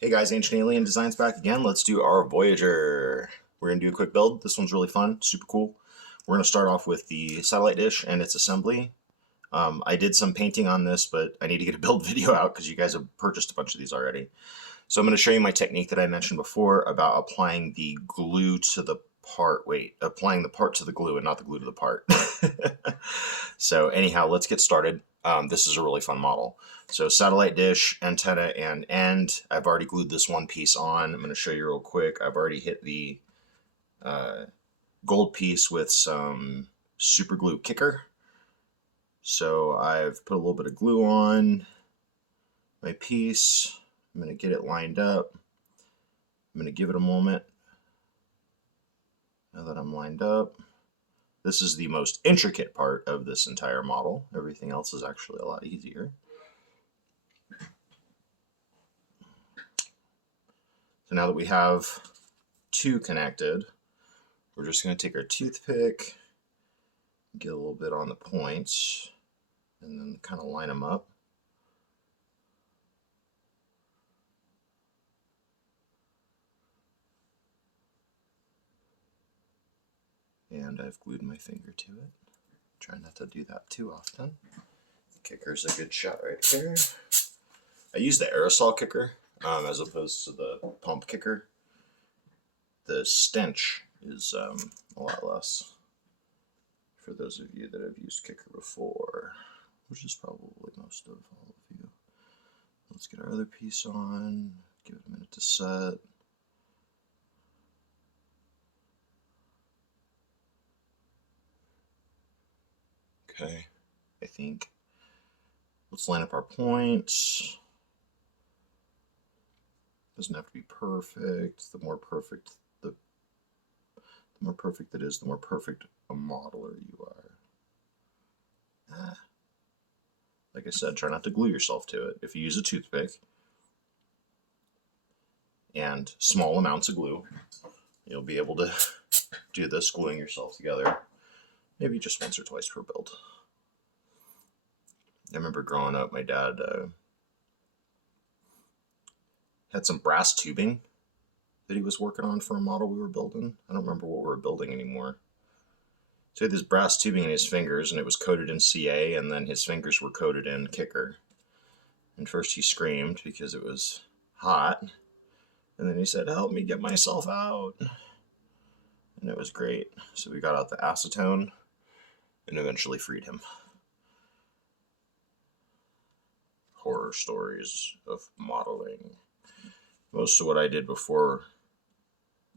Hey guys, Ancient Alien Designs back again. Let's do our Voyager. We're going to do a quick build. This one's really fun, super cool. We're going to start off with the satellite dish and its assembly. I did some painting on this, but I need to get a build video out because you guys have purchased a bunch of these already. So I'm going to show you my technique that I mentioned before about applying the glue to the part. Wait, applying the part to the glue and not the glue to the part. So anyhow, let's get started. This is a really fun model. So satellite dish, antenna, and end. I've already glued this one piece on. I'm going to show you real quick. I've already hit the gold piece with some super glue kicker. So I've put a little bit of glue on my piece. I'm going to get it lined up. I'm going to give it a moment. Now that I'm lined up, this is the most intricate part of this entire model. Everything else is actually a lot easier. So now that we have two connected, we're just going to take our toothpick, get a little bit on the points, and then kind of line them up. And I've glued my finger to it. Try not to do that too often. Kicker's a good shot right here. I use the aerosol kicker as opposed to the pump kicker. The stench is a lot less for those of you that have used kicker before, which is probably most of all of you. Let's get our other piece on, give it a minute to set. Okay, I think. Let's line up our points. Doesn't have to be perfect. The more perfect it is, the more perfect a modeler you are. Like I said, try not to glue yourself to it. If you use a toothpick and small amounts of glue, you'll be able to do this, gluing yourself together, maybe just once or twice per build. I remember growing up, my dad had some brass tubing that he was working on for a model we were building. I don't remember what we were building anymore. So he had this brass tubing in his fingers, and it was coated in CA, and then his fingers were coated in kicker. And first he screamed because it was hot, and then he said, "Help me get myself out." And it was great. So we got out the acetone and eventually freed him. Horror stories of modeling. Most of what I did before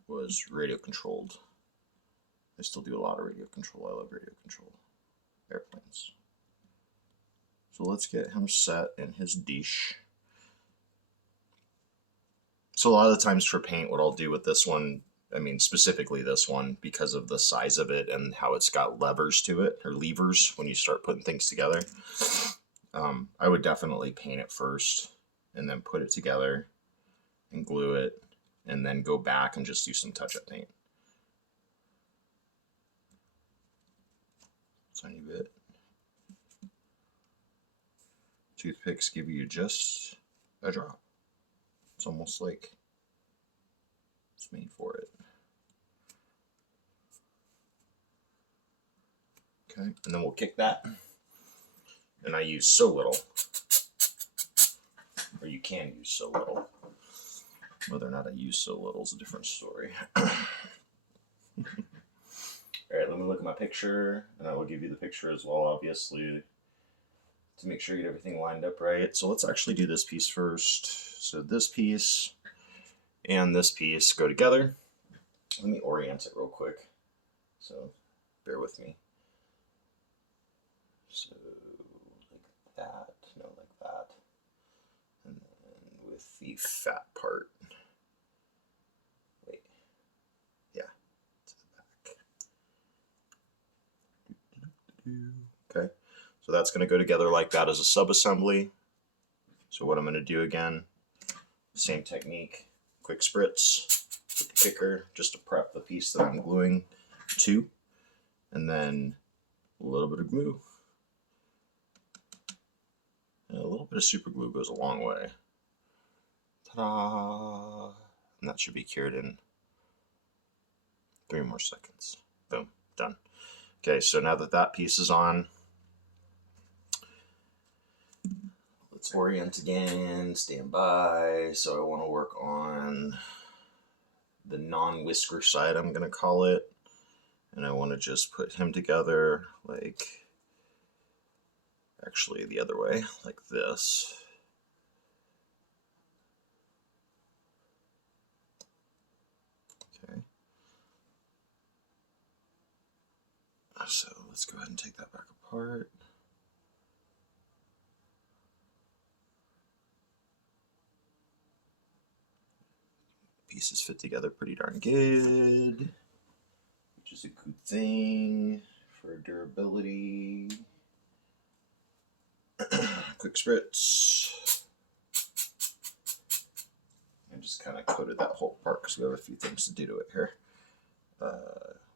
was radio controlled. I still do a lot of radio control. I love radio control airplanes. So let's get him set in his dish. So a lot of the times for paint, what I'll do with this one, I mean specifically this one, because of the size of it and how it's got levers to it, or levers when you start putting things together, I would definitely paint it first and then put it together and glue it and then go back and just do some touch-up paint. Tiny bit. Toothpicks give you just a drop. It's almost like it's made for it. Okay, and then we'll kick that. And I use so little, or you can use so little. Whether or not I use so little is a different story. Alright, let me look at my picture, and I will give you the picture as well, obviously, to make sure you get everything lined up right. So let's actually do this piece first. So this piece and this piece go together. Let me orient it real quick, so bear with me. So like that, no, like that, and then with the fat part. Wait, yeah, to the back. Okay, so that's going to go together like that as a sub-assembly. So what I'm going to do again, same technique, quick spritz with the kicker just to prep the piece that I'm gluing to, and then a little bit of glue. And a little bit of super glue goes a long way. Ta-da! And that should be cured in 3 more seconds. Boom, done. Okay, so now that that piece is on, let's orient again, stand by. So I want to work on the non-whisker side, I'm going to call it. And I want to just put him together like, actually the other way, like this. Okay. So let's go ahead and take that back apart. Pieces fit together pretty darn good, which is a good thing for durability. Quick spritz. I just kind of coated that whole part because we have a few things to do to it here.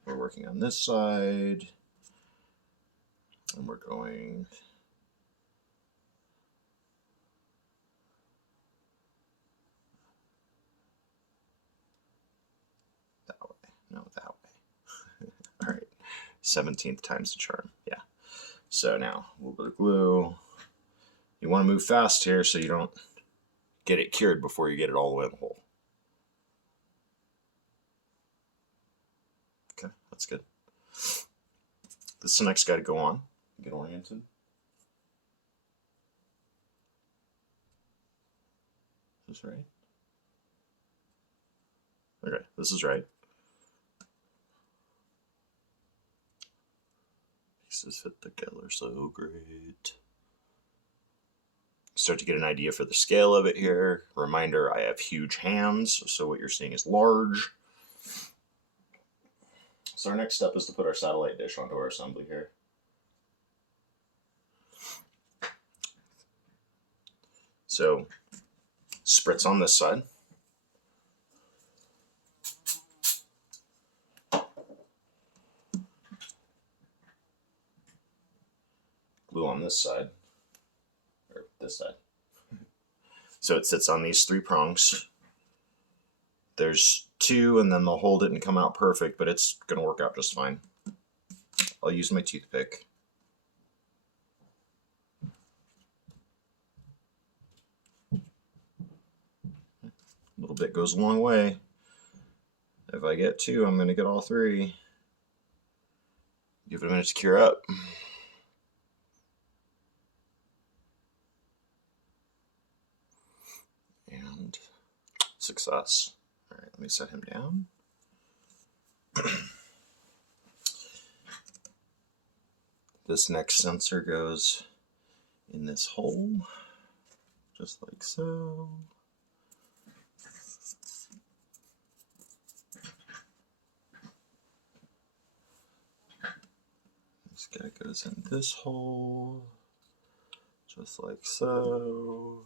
We're working on this side, and we're going that way. No, that way. All right, 17th time's the charm. Yeah. So now a little bit of glue. You want to move fast here so you don't get it cured before you get it all the way in the hole. Okay, that's good. This is the next guy to go on. Get oriented. Is this right? Okay, this is right. Pieces fit together so great. Start to get an idea for the scale of it here. Reminder, I have huge hands, so what you're seeing is large. So our next step is to put our satellite dish onto our assembly here. So spritz on this side. Glue on this side, or this side. So it sits on these 3 prongs. There's 2, and then the hole didn't come out perfect, but it's gonna work out just fine. I'll use my toothpick. A little bit goes a long way. If I get 2, I'm gonna get all 3. Give it a minute to cure up. And success. All right, let me set him down. This next sensor goes in this hole, just like so. This guy goes in this hole, just like so.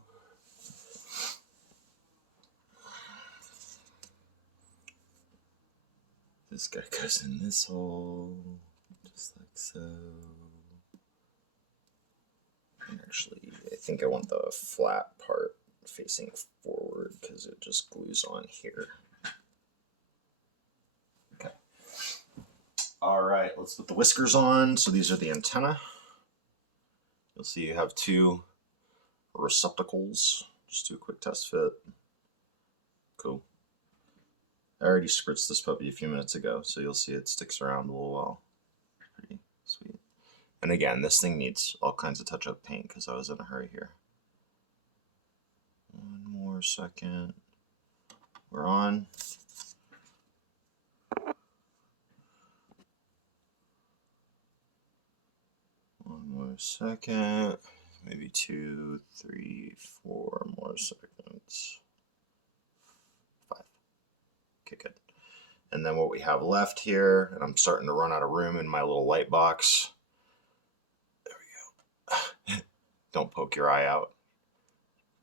This guy goes in this hole, just like so. And actually, I think I want the flat part facing forward because it just glues on here. Okay. All right, let's put the whiskers on. So these are the antenna. You'll see you have 2 receptacles. Just do a quick test fit. Cool. I already spritzed this puppy a few minutes ago, so you'll see it sticks around a little while. Pretty sweet. And again, this thing needs all kinds of touch-up paint because I was in a hurry here. 1 more second. We're on. One more second. Maybe 2, 3, 4 more seconds. 5. Okay, good. And then what we have left here, and I'm starting to run out of room in my little light box. There we go. Don't poke your eye out.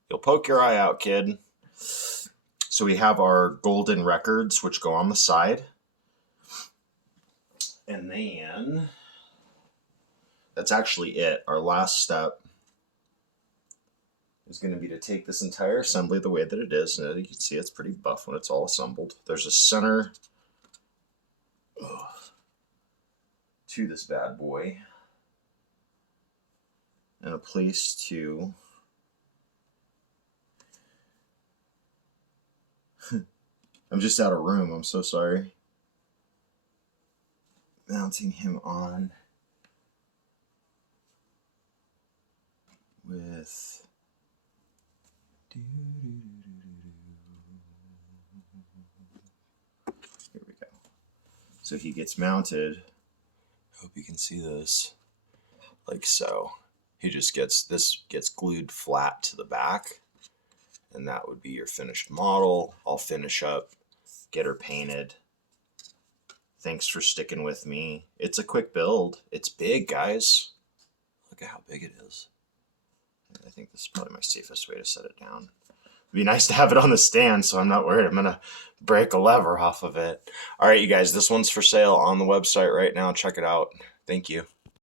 You'll poke your eye out, kid. So we have our golden records, which go on the side. And then that's actually it. Our last step is going to be to take this entire assembly the way that it is, and you can see it's pretty buff when it's all assembled. There's a center to this bad boy, and a place to I'm just out of room, I'm so sorry. Mounting him on with here we go. So he gets mounted. I hope you can see this, like so. He just gets, this gets glued flat to the back, and that would be your finished model. I'll finish up, get her painted. Thanks for sticking with me. It's a quick build. It's big, guys. Look at how big it is. I think this is probably my safest way to set it down. It'd be nice to have it on the stand so I'm not worried I'm going to break a lever off of it. All right, you guys, this one's for sale on the website right now. Check it out. Thank you.